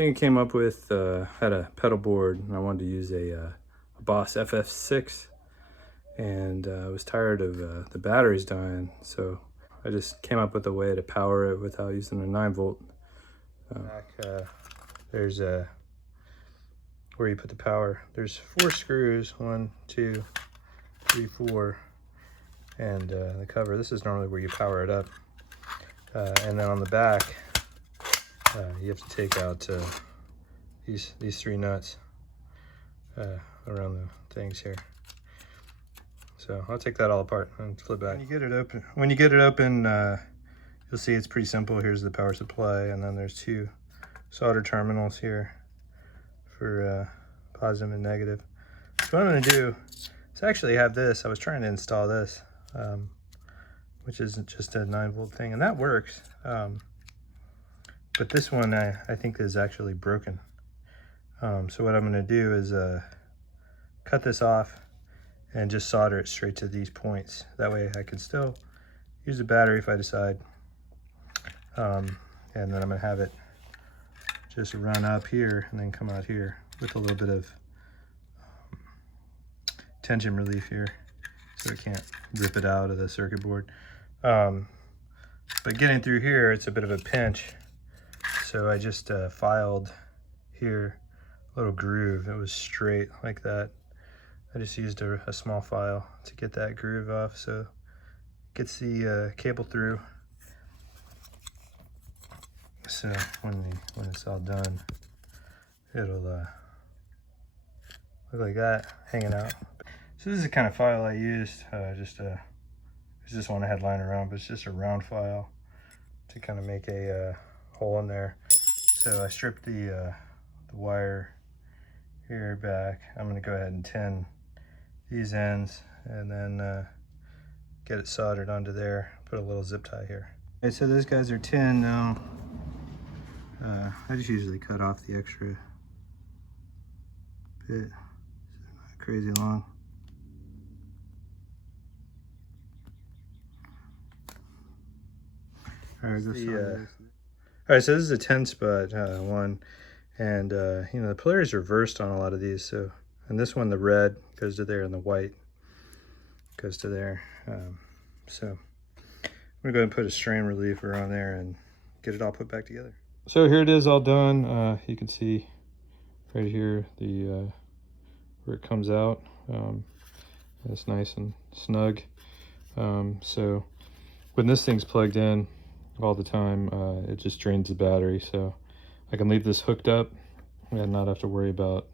thing I came up with, had a pedal board and I wanted to use a Boss FS-6, and I was tired of the batteries dying, so I just came up with a way to power it without using a 9-volt. There's where you put the power. There's 4 screws, 1, 2, 3, 4, and the cover. This is normally where you power it up. And then on the back, you have to take out these 3 nuts around the things here. So I'll take that all apart and flip back. When you get it open, you'll see it's pretty simple. Here's the power supply, and then there's 2 solder terminals here for positive and negative. So what I'm going to do is actually have this. I was trying to install this, which is just a 9-volt thing, and that works. But this one I think is actually broken. So what I'm going to do is cut this off and just solder it straight to these points. That way I can still use the battery if I decide. And then I'm going to have it just run up here and then come out here with a little bit of tension relief here, so it can't rip it out of the circuit board. But getting through here, it's a bit of a pinch. So I just filed here a little groove. It was straight like that. I just used a small file to get that groove off, so it gets the cable through. So when it's all done, it'll look like that hanging out. So this is the kind of file I used. It's this one I had lying around, but it's just a round file to kind of make a hole in there. So I stripped the wire here back. I'm going to go ahead and tin these ends and then get it soldered onto there. Put a little zip tie here. Okay, so those guys are tin now. I just usually cut off the extra bit, so not crazy long. All right, so this is a 10 spot one, and you know, the polarity is reversed on a lot of these. So, and this one, the red goes to there and the white goes to there. So I'm gonna go ahead and put a strain reliever on there and get it all put back together. So here it is all done. You can see right here the where it comes out. It's nice and snug. So when this thing's plugged in all the time, it just drains the battery, so I can leave this hooked up and not have to worry about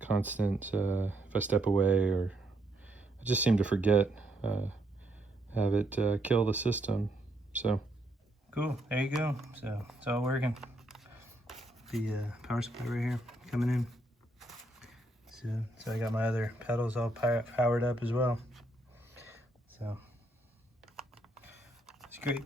constant if I step away, or I just seem to forget, have it kill the system. So cool, there you go. So it's all working. The power supply right here coming in. So I got my other pedals all powered up as well. So it's great.